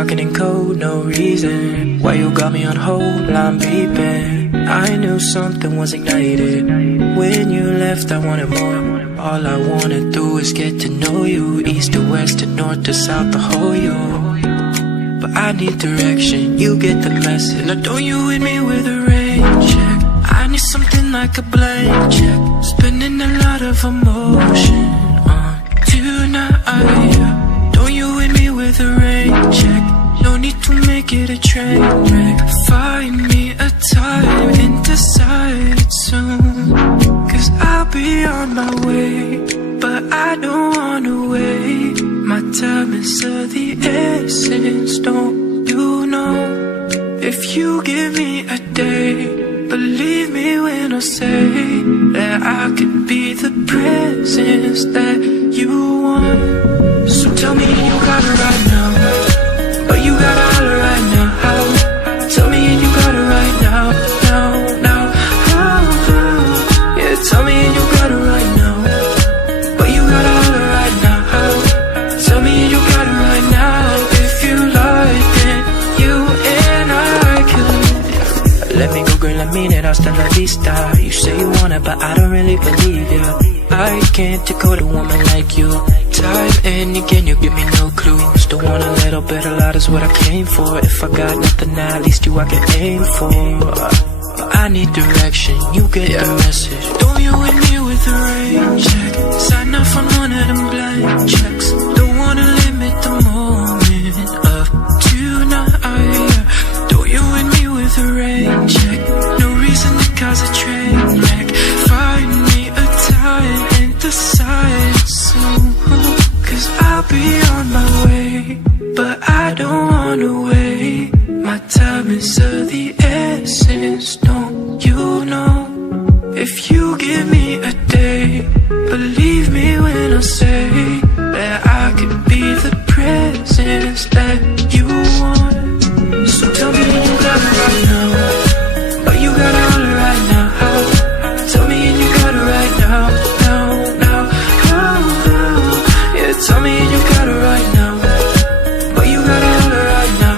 talking in code, no reason. Why you got me on hold, I'm beeping. I knew something was ignited. When you left I wanted more. All I wanna do is get to know you. East to west to north to south, the whole you. But I need direction, you get the message. Now don't you hit me with a rain check. I need something like a blank check. Spending a lot of emotion on tonight. Don't you hit me with a rain check. No need to make it a train wreck. Find me a time and decide soon. Cause I'll be on my way, but I don't wanna wait. My time is of the essence, don't you know? If you give me a day, believe me when I say that I could be the presence that you want. So tell me you got it right now, but you gotta holler right now. Tell me and you got it right now, now. Yeah, tell me and you got it right now, but you gotta holler right now. Tell me and you got it right now. If you like, then you and I could. Let me go, girl, I mean it, hasta la vista. You say you want it, but I don't really believe you. I can't decode a woman like you. Time and again, you give me no clues. Don't want a little bit, a lot is what I came for. If I got nothing, at least you I can aim for. I need direction, you get the message. Don't you hit me with a rain check. Sign off on one of them blank checks. Don't wanna limit the moment of tonight. Don't you hit me with a rain check. No reason to cause a train wreck. Find me a time and decide soon. Cause I'll be on my way, but I don't wanna wait. My time is of the essence, don't you know? If you give me a day, believe me when I say that I could be the presence that you want. So tell me you got it right now, but you gotta holler right now. Tell me and you got it right now, now. Yeah, tell me and you got it right now, but you gotta holler right now.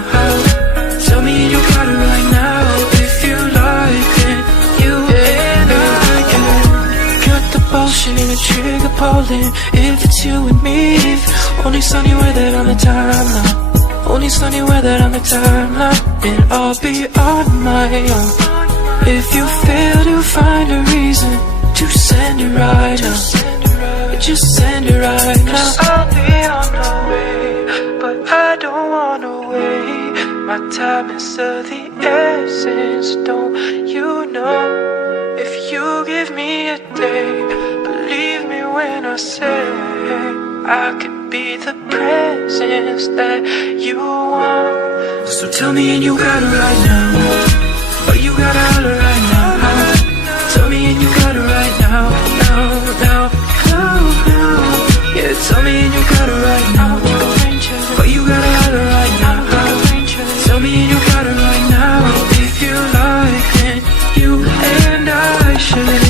Tell me and you got it right now. If you like it, you and I can cut the bullshit and trigger pulling. If it's you and me, only sunny weather on the timeline. Only sunny weather on the timeline, and I'll be on my own. If you fail to find a reason to send it right now, just send it right now. I'll be on the way, but I don't wanna wait. My time is of the essence, don't you know? If you give me a day, believe me when I say I could be the presence that you want. So tell me and you got it right now, but you gotta holler right now. Tell me and you got it right now, now. Yeah, tell me and you got it right now, but you gotta holler right now. Tell me and you got it right now. If you like it, you and I should.